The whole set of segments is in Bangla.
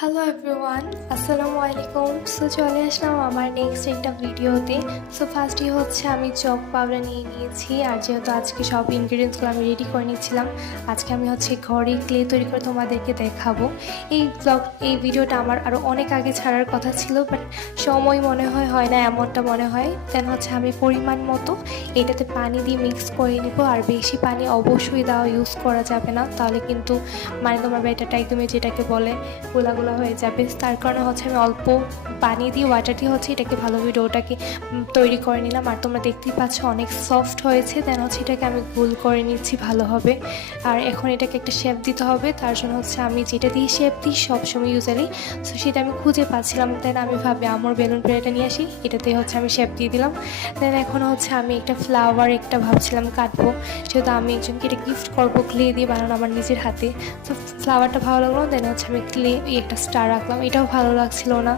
হ্যালো এভরিওয়ান, আসসালামু আলাইকুম। সো চলে আসলাম আমার নেক্সট একটা ভিডিওতে। সো ফার্স্টই হচ্ছে আমি চক পাউডার নিয়ে নিয়েছি, আর যেহেতু আজকে সব ইনগ্রিডিয়েন্টসগুলো আমি রেডি করে নিচ্ছিলাম, আজকে আমি হচ্ছে ঘরে ক্লে তৈরি করে তোমাদেরকে দেখাবো। এই ভিডিওটা আমার আরও অনেক আগে ছাড়ার কথা ছিল, বাট সময় মনে হয় না, এমনটা মনে হয়। দেন হচ্ছে আমি পরিমাণ মতো এটাতে পানি দিয়ে মিক্স করে নিব, আর বেশি পানি অবশ্যই দেওয়া ইউজ করা যাবে না, তাহলে কিন্তু মানে তোমার ব্যাটারটা একদমই যেটাকে বলে গোলা হয়ে যাবে। তার কারণে হচ্ছে আমি অল্প পানি দিয়ে ওয়াটার দিয়ে হচ্ছে এটাকে ভালোভাবে ডোটাকে তৈরি করে নিলাম, আর তোমরা দেখতেই পাচ্ছ অনেক সফট হয়েছে। দেন হচ্ছে এটাকে আমি গোল করে নিচ্ছি ভালোভাবে। আর এখন এটাকে একটা শেপ দিতে হবে, তার জন্য হচ্ছে আমি যেটা দিয়ে শেপ দিই সবসময় ইউজুয়ালি, সো সেটা আমি খুঁজে পাচ্ছিলাম। দেন আমি ভাবি আমার বেলুন প্লেটটা নিয়ে আসি, এটাতে হচ্ছে আমি শেপ দিয়ে দিলাম। দেন এখন হচ্ছে আমি একটা ফ্লাওয়ার ভাবছিলাম কাটবো, সেহেতু আমি একজনকে এটা গিফট করবো ক্লে দিয়ে বানানো আমার নিজের হাতে। তো ফ্লাওয়ারটা ভালো লাগলো, দেন হচ্ছে আমি ক্লে একটা স্টার রাখলাম, এটাও ভালো লাগছিল না।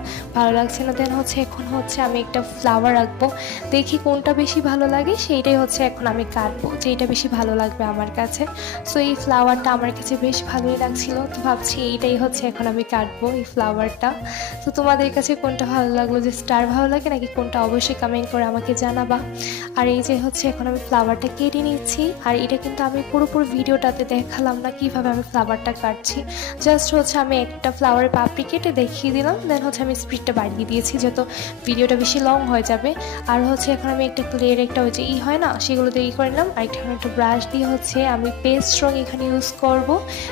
দেন হচ্ছে এখন হচ্ছে আমি একটা ফ্লাওয়ার রাখবো, দেখি কোনটা বেশি ভালো লাগে সেইটাই হচ্ছে এখন আমি কাটবো, যেটা বেশি ভালো লাগবে আমার কাছে। সো এই ফ্লাওয়ারটা আমার কাছে বেশ ভালোই লাগছিল, তো ভাবছি এইটাই হচ্ছে এখন আমি কাটবো এই ফ্লাওয়ারটা। তো তোমাদের কাছে কোনটা ভালো লাগলো, যে স্টার ভালো লাগে নাকি কোনটা, অবশ্যই কমেন্ট করে আমাকে জানাবা। আর এই যে হচ্ছে এখন আমি ফ্লাওয়ারটা কেটে নিচ্ছি, আর এটা কিন্তু আমি পুরোপুরি ভিডিওটাতে দেখালাম না কিভাবে আমি ফ্লাওয়ারটা কাটছি, জাস্ট হচ্ছে আমি একটা ফ্লাওয়ারের পাপড়ি কেটে দেখিয়ে দিলাম। দেন হচ্ছে আমি স্পিডটা বাড়িয়ে দিয়েছি যেহেতু ভিডিওটা বেশি লং হয়ে যাবে। আর হচ্ছে এখন আমি একটা ক্লের একটা ওই যে হয় না, সেগুলো দিয়ে করে নিলাম। আর এখন একটা ব্রাশ দিয়ে হচ্ছে আমি পেস্ট রং এখানে ইউজ করব,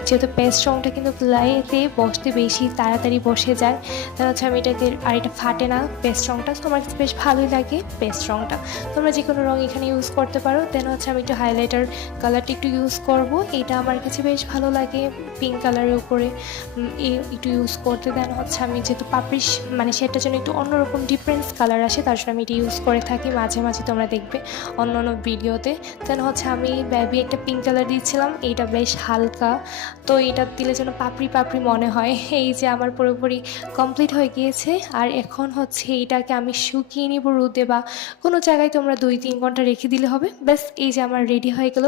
যেহেতু পেস্ট রংটা কিন্তু ক্লেতে বসতে বেশি তাড়াতাড়ি বসে যায়। দেন হচ্ছে আমি এটাকে, আর এটা ফাটে না পেস্ট রংটা, তো আমার কাছে বেশ ভালোই লাগে পেস্ট রংটা। তোমরা যে কোনো রং এখানে ইউজ করতে পারো। দেন হচ্ছে আমি একটু হাইলাইটার কালারটা একটু ইউজ করব, এটা আমার কাছে বেশ ভালো লাগে পিঙ্ক কালারের উপরে একটু ইউজ করতে। দেন হচ্ছে আমি যেহেতু পাপড়ি মানে সেটার জন্য একটু অন্যরকম ডিফারেন্স কালার আসে, তার জন্য আমি এটা ইউজ করে থাকি মাঝে মাঝে, তোমরা দেখবে অন্য অন্য ভিডিওতে। দেন হচ্ছে আমি বেবি একটা পিঙ্ক কালার দিয়েছিলাম, এইটা বেশ হালকা, তো এটা দিলে যেন পাপড়ি পাপড়ি মনে হয়। এই যে আমার পুরোপুরি কমপ্লিট হয়ে গিয়েছে। আর এখন হচ্ছে এইটাকে আমি শুকিয়ে নিব রোদে, বা কোনো জায়গায় তোমরা 2-3 ঘন্টা রেখে দিলে হবে। ব্যাস এই যে আমার রেডি হয়ে গেল